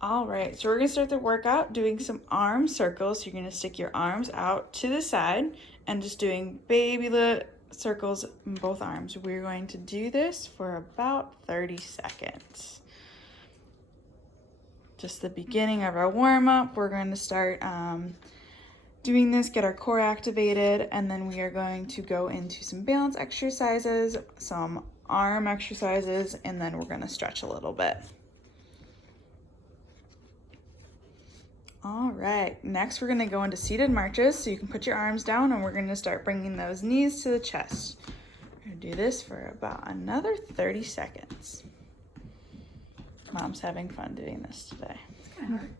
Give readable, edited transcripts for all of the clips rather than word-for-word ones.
All right, so we're gonna start the workout doing some arm circles. You're gonna stick your arms out to the side and just doing baby circles in both arms. We're going to do this for about 30 seconds. Just the beginning of our warm up. We're going to start doing this, get our core activated, and then we are going to go into some balance exercises, some arm exercises, and then we're gonna stretch a little bit. All right, next we're gonna go into seated marches. So you can put your arms down and we're gonna start bringing those knees to the chest. We're gonna do this for about another 30 seconds. Mom's having fun doing this today. It's kind of hard.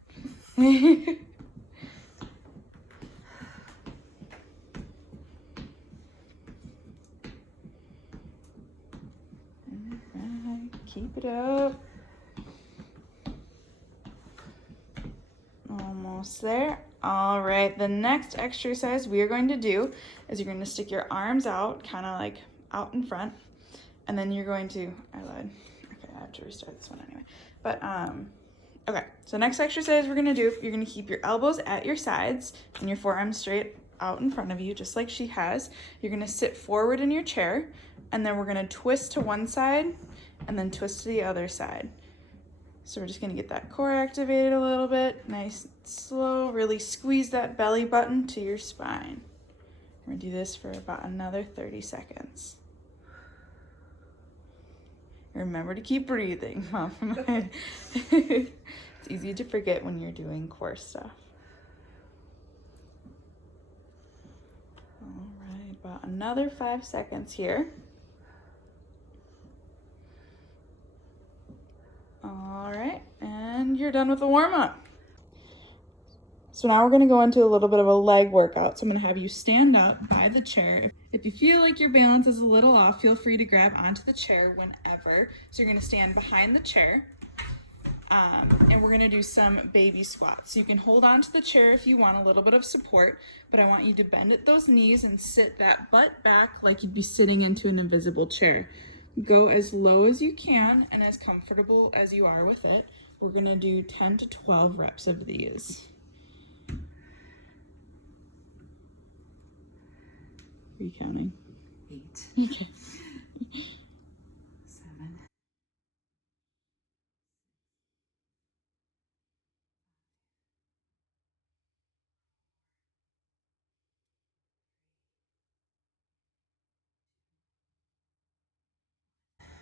All right, keep it up. Almost there. All right, the next exercise we are going to do is you're going to stick your arms out, kind of like out in front, and then you're going to, okay, I have to restart this one anyway. But, okay, so next exercise we're going to do, you're going to keep your elbows at your sides and your forearms straight out in front of you, just like she has. You're going to sit forward in your chair, and then we're going to twist to one side and then twist to the other side. So we're just gonna get that core activated a little bit, nice and slow, really squeeze that belly button to your spine. We're gonna do this for about another 30 seconds. Remember to keep breathing, Mom. It's easy to forget when you're doing core stuff. All right, about another 5 seconds here. All right, and you're done with the warm-up. So now we're gonna go into a little bit of a leg workout. So I'm gonna have you stand up by the chair. If you feel like your balance is a little off, feel free to grab onto the chair whenever. So you're gonna stand behind the chair, and we're gonna do some baby squats. So you can hold onto the chair if you want a little bit of support, but I want you to bend at those knees and sit that butt back like you'd be sitting into an invisible chair. Go as low as you can and as comfortable as you are with it. We're gonna do 10 to 12 reps of these. Are you counting? 8. Okay. 7.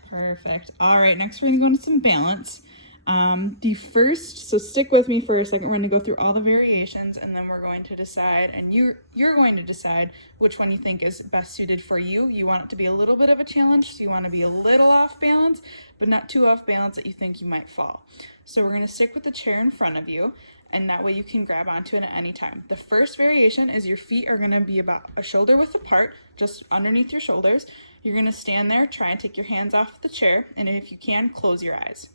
Perfect. All right, next we're gonna go into some balance. So stick with me for a second. We're gonna go through all the variations and then we're going to decide, and you're going to decide which one you think is best suited for you. You want it to be a little bit of a challenge, so you want to be a little off balance, but not too off balance that you think you might fall. So we're gonna stick with the chair in front of you, and that way you can grab onto it at any time. The first variation is your feet are gonna be about a shoulder width apart, just underneath your shoulders. You're gonna stand there, try and take your hands off the chair, and if you can, close your eyes.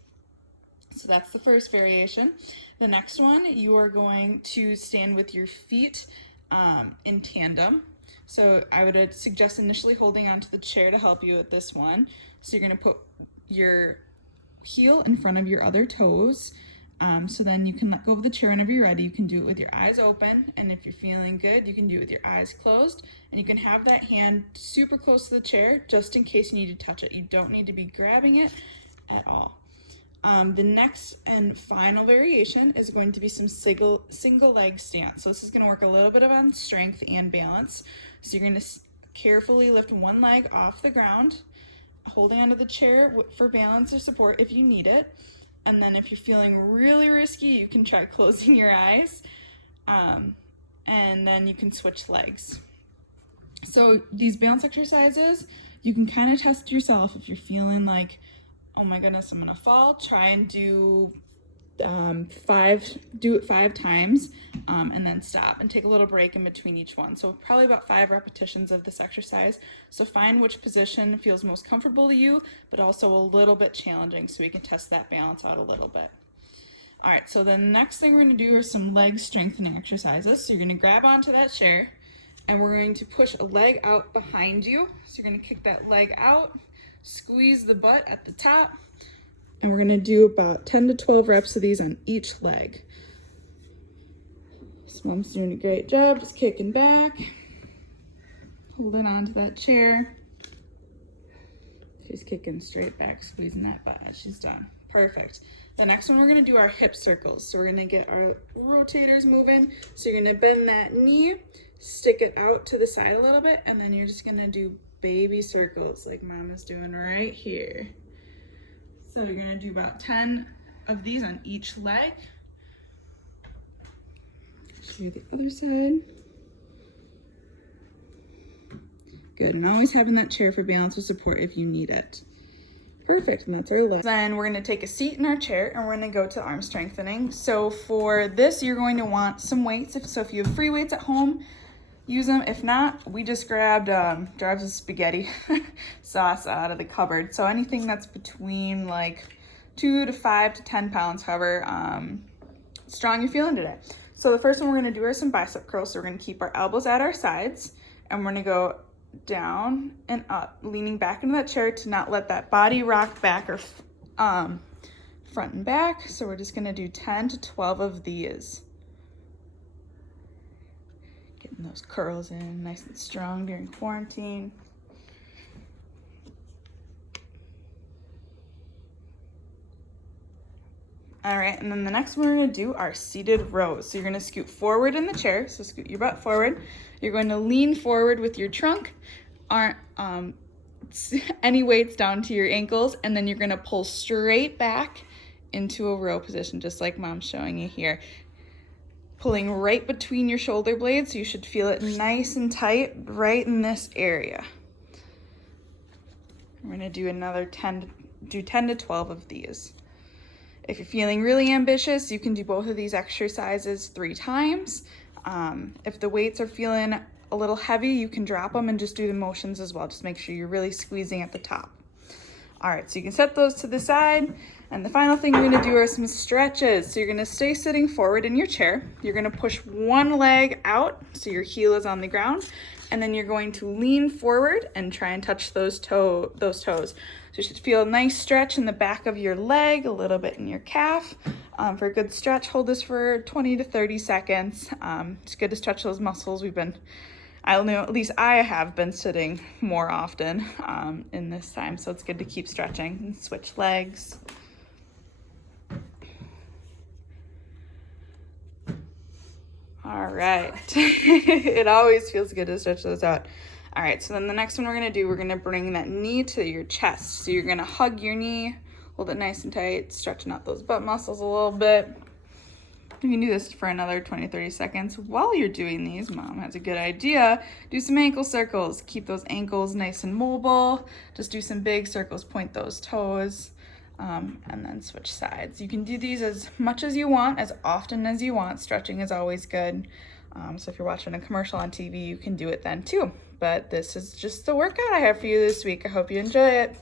So that's the first variation. The next one, you are going to stand with your feet in tandem. So I would suggest initially holding onto the chair to help you with this one. So you're gonna put your heel in front of your other toes. So then you can let go of the chair whenever you're ready. You can do it with your eyes open, and if you're feeling good, you can do it with your eyes closed, and you can have that hand super close to the chair just in case you need to touch it. You don't need to be grabbing it at all. The next and final variation is going to be some single leg stance. So this is going to work a little bit on strength and balance. So you're going to carefully lift one leg off the ground, holding onto the chair for balance or support if you need it. And then if you're feeling really risky, you can try closing your eyes, and then you can switch legs. So these balance exercises, you can kind of test yourself if you're feeling like, oh my goodness, I'm gonna fall. Try and do it 5 times, and then stop and take a little break in between each one. So probably about 5 repetitions of this exercise. So find which position feels most comfortable to you, but also a little bit challenging, so we can test that balance out a little bit. All right, so the next thing we're gonna do are some leg strengthening exercises. So you're gonna grab onto that chair, and we're going to push a leg out behind you. So you're gonna kick that leg out, squeeze the butt at the top, And we're gonna do about 10 to 12 reps of these on each leg. So Mom's doing a great job, just kicking back, holding on to that chair. She's kicking straight back, squeezing that butt as she's done. Perfect. The next one, we're gonna do our hip circles. So we're gonna get our rotators moving. So you're gonna bend that knee, stick it out to the side a little bit, and then you're just gonna do baby circles like Mom is doing right here. So you're gonna do about 10 of these on each leg. Show you the other side. Good, and always having that chair for balance or support if you need it. Perfect, and that's our leg. Then we're gonna take a seat in our chair and we're gonna go to arm strengthening. So for this, you're going to want some weights. So if you have free weights at home, use them. If not, we just grabbed Jarvis' spaghetti sauce out of the cupboard. So anything that's between like 2 to 5 to 10 pounds, however strong you're feeling today. So the first one we're gonna do are some bicep curls. So we're gonna keep our elbows at our sides and we're gonna go down and up, leaning back into that chair to not let that body rock back or front and back. So we're just gonna do 10 to 12 of these. Getting those curls in nice and strong during quarantine. All right, and then the next one we're gonna do are seated rows. So you're gonna scoot forward in the chair, so scoot your butt forward. You're going to lean forward with your trunk, any weights down to your ankles, and then you're gonna pull straight back into a row position, just like Mom's showing you here. Pulling right between your shoulder blades, so you should feel it nice and tight right in this area. We're gonna do another 10 to 12 of these. If you're feeling really ambitious, you can do both of these exercises 3 times. If the weights are feeling a little heavy, you can drop them and just do the motions as well. Just make sure you're really squeezing at the top. All right, so you can set those to the side. And the final thing you're gonna do are some stretches. So you're gonna stay sitting forward in your chair. You're gonna push one leg out so your heel is on the ground. And then you're going to lean forward and try and touch those toes. So you should feel a nice stretch in the back of your leg, a little bit in your calf. For a good stretch, hold this for 20 to 30 seconds. It's good to stretch those muscles. I don't know, at least I have been sitting more often in this time, so it's good to keep stretching and switch legs. All right, it always feels good to stretch those out. All right, so then the next one we're gonna bring that knee to your chest. So you're gonna hug your knee, hold it nice and tight, stretching out those butt muscles a little bit. You can do this for another 20, 30 seconds. While you're doing these, Mom has a good idea. Do some ankle circles. Keep those ankles nice and mobile. Just do some big circles, point those toes, and then switch sides. You can do these as much as you want, as often as you want. Stretching is always good. So if you're watching a commercial on TV, you can do it then too. But this is just the workout I have for you this week. I hope you enjoy it.